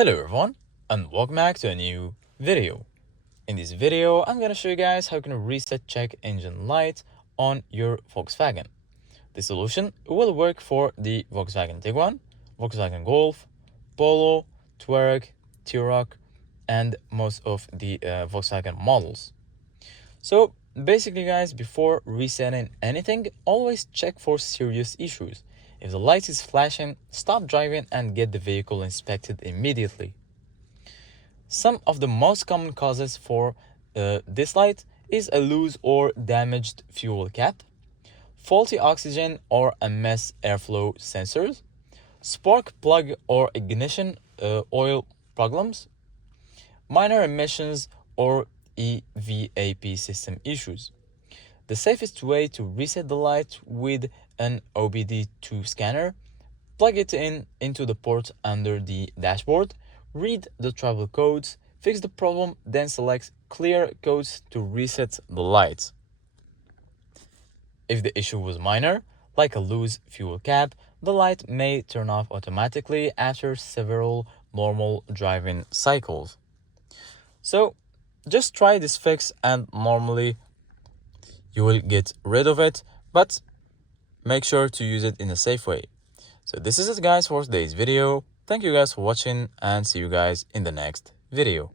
Hello everyone, and welcome back to a new video. In this video, I'm gonna show you guys how you can reset check engine light on your Volkswagen. The solution will work for the Volkswagen Tiguan, Volkswagen Golf, Polo, Touareg, Touareg, and most of the Volkswagen models. So basically guys, before resetting anything, always check for serious issues. If the light is flashing, stop driving and get the vehicle inspected immediately. Some of the most common causes for this light is a loose or damaged fuel cap, faulty oxygen or MS airflow sensors, spark plug or ignition oil problems, minor emissions or EVAP system issues. The safest way to reset the light with an OBD2 scanner: plug it into the port under the dashboard, read the trouble codes, fix the problem, then select clear codes to reset the light. If the issue was minor, like a loose fuel cap, the light may turn off automatically after several normal driving cycles. So just try this fix and normally you will get rid of it, but make sure to use it in a safe way. So this is it guys for today's video. Thank you guys for watching and see you guys in the next video.